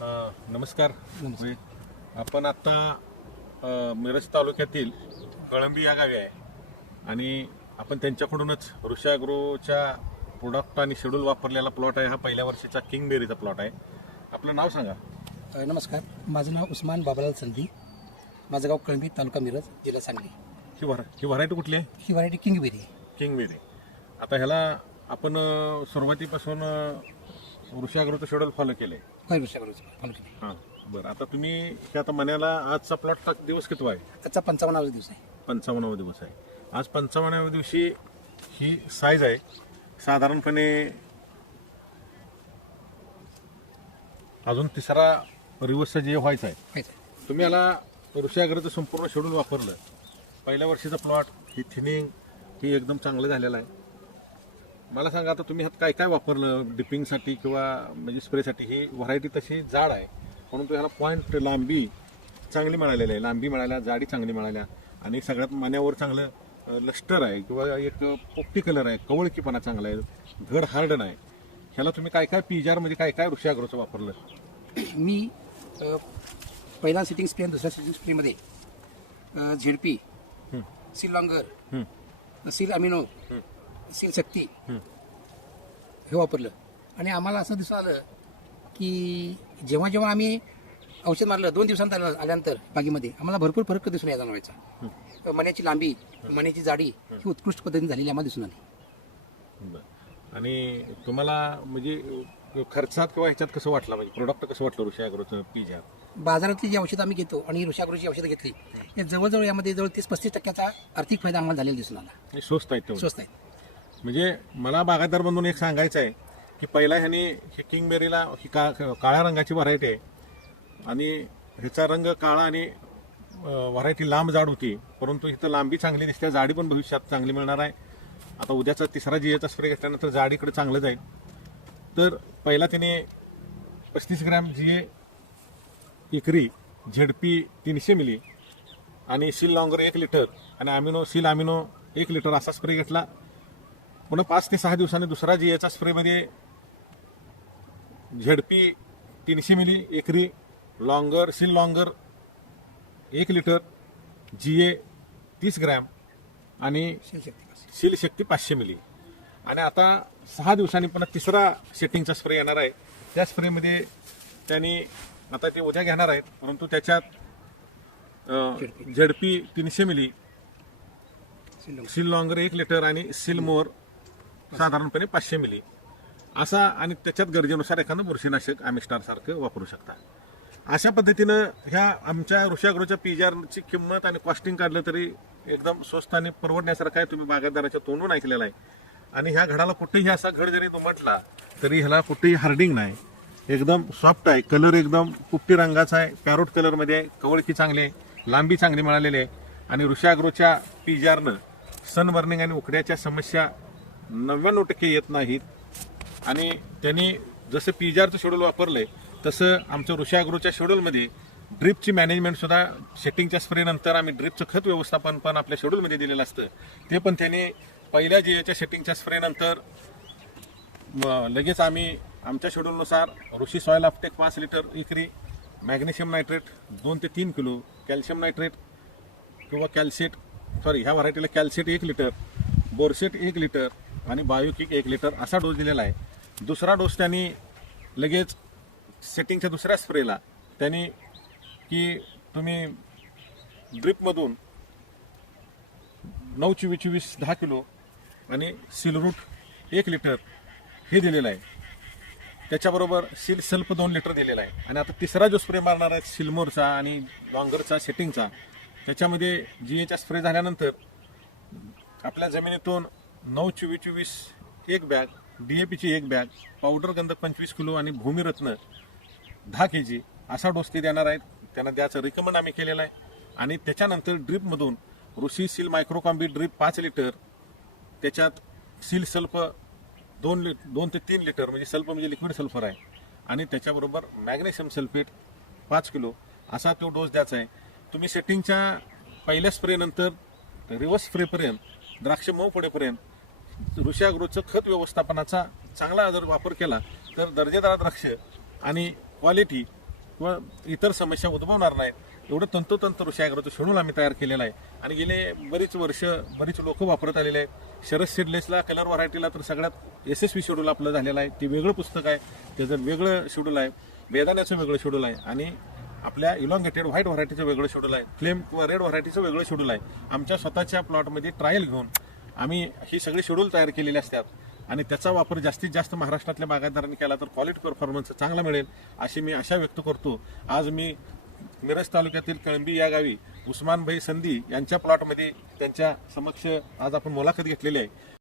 नमस्कार. आपण आता मिरज तालुक्यातील कळंबी या गावी आहे. आणि आपण त्यांच्याकडूनच ऋषाग्रोच्या प्रोडक्ट आणि शेड्यूल वापरलेला प्लॉट आहे. हा पहिल्या वर्षीचा किंग बेरीचा प्लॉट आहे. आपलं नाव सांगा. अ, नमस्कार. माझं नाव उस्मान बाबालाल संधी. माझं गाव कळंबी तालुका मिरज जिल्हा सांगली. ही व्हरा ही व्हरायटी कुठली आहे? ही variety king berry king berry आता ह्याला आपण अ, सुरुवातीपासून ऋषाग्रोचं शेड्यूल फॉलो केलं हां बरं. आता तुम्ही हे आता मण्याला आजचा प्लॉट दिवस किती आहे? आजचा पंचावन्नावा दिवस आहे. पंचावन्नावा दिवस आहे. आज पंचावन्नाव्या दिवशी ही साईज आहे. साधारणपणे अजून तिसरा रिवर्सचा जे व्हायचा आहे. तुम्ही याला ऋषाग्रचं संपूर्ण शेड्यूल वापरलं. पहिल्या वर्षीचा प्लॉट ही थिनिंग ही एकदम चांगलं झालेलं आहे. मला सांगा आता तुम्ही ह्यात काय काय वापरलं डिपिंगसाठी किंवा म्हणजे स्प्रेसाठी? ही व्हरायटी तशी जाड आहे. म्हणून ह्याला पॉईंट लांबी चांगली मिळालेली आहे. लांबी मिळाल्या जाडी चांगली मिळाल्या आणि सगळ्यात मान्यावर चांगलं लष्टर आहे किंवा एक पोपटी कलर आहे कवळकीपणा चांगला आहे घड हार्ड नाही. ह्याला तुम्ही काय काय पिजारमध्ये काय काय ऋषाग्रोचं वापरलं? मी पहिला सिटिंग स्प्रे दुसऱ्या सिटिंग स्प्रेमध्ये झेडपी हं. Seal longer. Seal amino Shakti. हं. वापरलं. आणि आम्हाला असं दिसून आलं की जेव्हा जेव्हा आम्ही औषध मारलं दोन दिवसांत आलं आल्यानंतर बागेमध्ये आम्हाला भरपूर फरक दिसून यायला जाणवायचा मण्याची लांबी मण्याची जाडी ही उत्कृष्ट पद्धतीने झालेली आम्हाला दिसून आली. आणि तुम्हाला म्हणजे खर्चात किंवा ह्याच्यात कसं वाटलं? म्हणजे प्रोडक्ट कसं वाटलं ऋषी अॅग्रोचं पिझ्या बाजारातली जी औषधं आम्ही घेतो आणि ऋषागृची औषधं घेतली या जवळजवळ यामध्ये जवळ तीस पस्तीस टक्क्याचा आर्थिक फायदा आम्हाला झालेला दिसून आला. स्वस्त आहेत स्वस्त आहे म्हणजे मला बागायतदार बंधून एक सांगायचं आहे की पहिला ह्याने हे किंगबेरीला ही का काळ्या रंगाची व्हरायटी आहे. आणि ह्याचा रंग काळा आणि व्हरायटी लांब जाड होती. परंतु इथं लांबी चांगली दिसते. जाडी पण भविष्यात चांगली मिळणार आहे. आता उद्याचा तिसरा जीएचा स्प्रे घेतल्यानंतर जाडीकडे चांगलं जाईल. तर पहिला त्याने पस्तीस ग्रॅम जीए एकरी झेडपी तीनशे मिली आणि सील लॉंगर एक लिटर आणि अमिनो सील अमिनो एक लिटर असा स्प्रे घेतला. पुन्हा पाच ते सहा दिवसांनी दुसरा जीएचा स्प्रेमध्ये झेडपी तीनशे मिली एकरी लॉंगर सील लॉंगर एक लिटर जीए तीस ग्रॅम आणि शिवशक्ती सील शक्ती पाचशे मिली. आणि आता सहा दिवसांनी पुन्हा तिसरा सेटिंगचा स्प्रे येणार आहे. त्या स्प्रेमध्ये त्यांनी आता ते उद्या घेणार आहेत परंतु त्याच्यात झेडपी. झेडपी तीनशे मिली सील लॉंगर एक लिटर आणि सील मोर साधारणपणे पाचशे मिली. असा आणि त्याच्यात गरजेनुसार एखादं बुरशीनाशक आमिस्टार सारखं वापरू शकता. अशा पद्धतीनं ह्या आमच्या ऋषागृच्या पीजारची किंमत आणि कॉस्टिंग काढलं तरी एकदम स्वस्त आणि परवडण्यासारखं आहे. तुम्ही बागायतदाराच्या तोंडून ऐकलेलं आहे. आणि ह्या घडाला कुठेही असा घड जरी दुमटला तरी ह्याला कुठेही हार्डिंग नाही. एकदम सॉफ्ट आहे. कलर एकदम कुपटी रंगाचा आहे. पॅरोट कलरमध्ये आहे. कवळकी चांगली आहे. लांबी चांगली मिळालेली आहे. आणि ऋषाग्रोच्या पीजारनं सनबर्निंग आणि उकड्याच्या समस्या नव्याण्णव टक्के येत नाहीत. आणि त्यांनी जसं पी जारचं शेड्यूल वापरलंय तसं आमचं ऋषाग्रोच्या शेड्यूलमध्ये ड्रिपची मॅनेजमेंट सुद्धा सेटिंगच्या स्प्रेनंतर आम्ही ड्रिपचं खत व्यवस्थापन पण आपल्या शेड्यूलमध्ये दिलेलं असतं. ते पण त्यांनी पहिल्या जीएच्या सेटिंगच्या स्प्रेनंतर लगेच आम्ही आमच्या शेड्यूलनुसार ऋषी सॉयल आपटेक पाच लिटर एकरी मॅग्नेशियम नायट्रेट दोन ते तीन किलो कॅल्शियम नायट्रेट किंवा कॅल्सेट सॉरी ह्या व्हरायटीला कॅल्सेट एक लिटर बोरसेट एक लिटर आणि बायोकिक एक लिटर असा डोस दिलेला आहे. दुसरा डोस त्यांनी लगेच सेटिंगच्या दुसऱ्या स्प्रेला त्यांनी की तुम्ही ड्रिपमधून नऊ चोवीस चोवीस दहा किलो आणि सिलरूट एक लिटर हे दिलेलं आहे. त्याच्याबरोबर सिल सल्प दोन लिटर दिलेला आहे. आणि आता तिसरा जो स्प्रे मारणार आहे सिल्मोरचा आणि लॉंगरचा सेटिंगचा त्याच्यामध्ये जी एचा स्प्रे झाल्यानंतर आपल्या जमिनीतून नऊ चोवीस चोवीस एक बॅग डी ए पीची एक बॅग पावडर गंधक पंचवीस किलो आणि भूमिरत्न दहा के जी असा डोस ते देणार आहेत. त्यांना द्यायचं रिकमेंड आम्ही केलेलं आहे. आणि त्याच्यानंतर ड्रीपमधून Rishi seal micro combi drip पाच लिटर त्याच्यात सील सल्फ दोन लि दोन ते तीन लिटर म्हणजे सल्फ म्हणजे लिक्विड सल्फर आहे. आणि त्याच्याबरोबर मॅग्नेशियम सल्फेट पाच किलो असा तो डोस द्यायचा आहे. तुम्ही सेटिंगच्या पहिल्या स्प्रेनंतर रिव्हर्स स्प्रेपर्यंत द्राक्ष मऊ पडेपर्यंत ऋषागृहचं खत व्यवस्थापनाचा चांगला जर वापर केला तर दर्जेदार द्राक्ष आणि क्वालिटी किंवा इतर समस्या उद्भवणार नाहीत. एवढं तंतोतंत ऋषागृहचं ॲग्रोचं शेड्यूल आम्ही तयार केलेलं आहे. आणि गेले बरीच वर्ष बरीच लोक वापरत आलेले आहेत. शरद सिडलेसला कलर व्हरायटीला तर सगळ्यात यशस्वी शेड्यूल आपलं झालेलं आहे. ते वेगळं पुस्तक आहे. त्याचं वेगळं शेड्यूल आहे बेदाण्याचं वेगळं शेड्यूल आहे. आणि आपल्या इलॉंगेटेड व्हाईट व्हरायटीचं वेगळं शेड्यूल आहे फ्लेम किंवा रेड व्हरायटीचं वेगळं शेड्यूल आहे आमच्या स्वतःच्या प्लॉटमध्ये ट्रायल घेऊन आम्ही ही सगळी शेड्यूल तयार केलेली असतात. आणि त्याचा वापर जास्तीत जास्त महाराष्ट्रातल्या बागायतदारांनी केला तर क्वालिटी परफॉर्मन्स चांगला मिळेल अशी मी आशा व्यक्त करतो. आज मी मिरज तालुक्यातील कळंबी या गावी उस्मानभाई संधी यांच्या प्लॉटमध्ये त्यांच्या समक्ष आज आपण मुलाखत घेतलेली आहे.